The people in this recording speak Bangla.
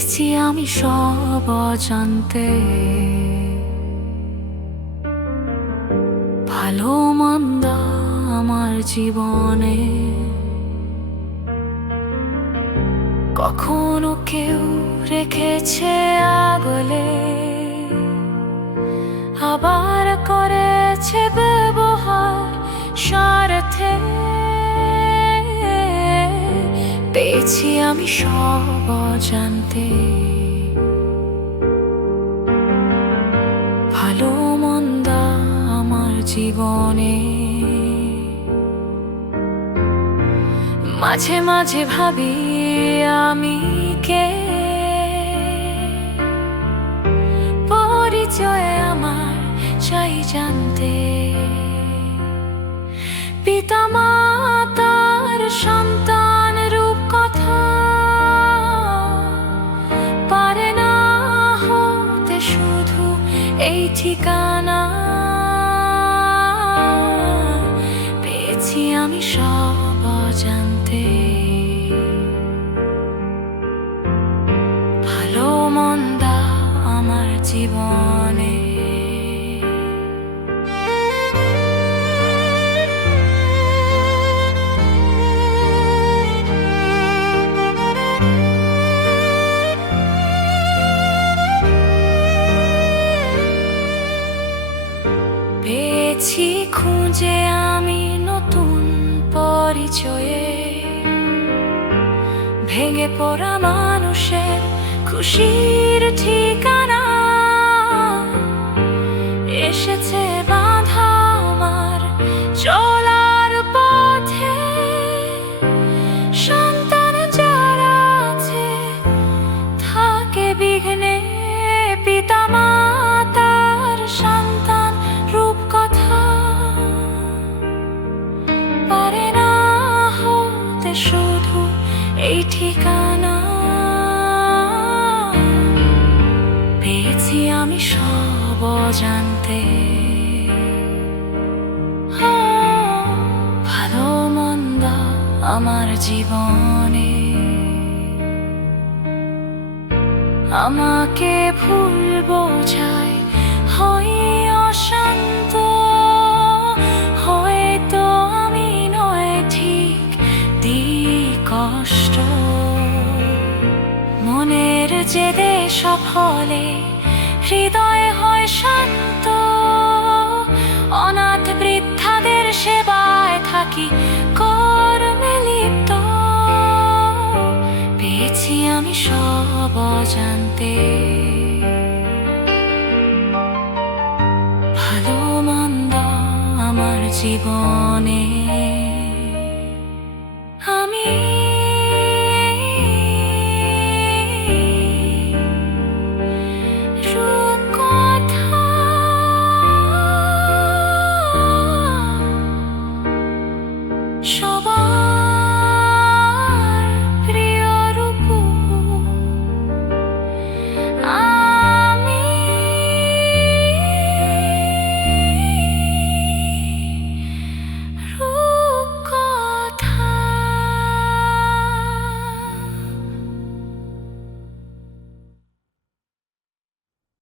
পেয়েছি আমি সব জানতে ভালো মন্দ আমার জীবনে। কখনো কেউ রেখেছে আগলে আবার করেছে পেয়েছি আমি সব জানতে ভালো মন্দা আমার জীবনে। মাঝে মাঝে ভাবি আমি কে? পরিচয় আমার চাই জানতে। ঠিকানা। পেয়েছি আমি সব জানতে ভালো মন্দা আমার জীবনে। খুঁজে আমি নতুন পরিচয়ে ভেঙে পড়া মানুষের খুশির ঠিকানা ঠিকানা। পেয়েছি আমি সব জানতে ভালো মন্দ আমার জীবনে। আমাকে ভুল বোঝায় হই অশান্ত। জেদে সফলে, হৃদয় হয় শান্ত। অনাথ বৃদ্ধাদের সেবায় থাকি, কর্মে লিপ্ত। পেয়েছি আমি সব জানতে ভালো মন্দ আমার জীবনে 花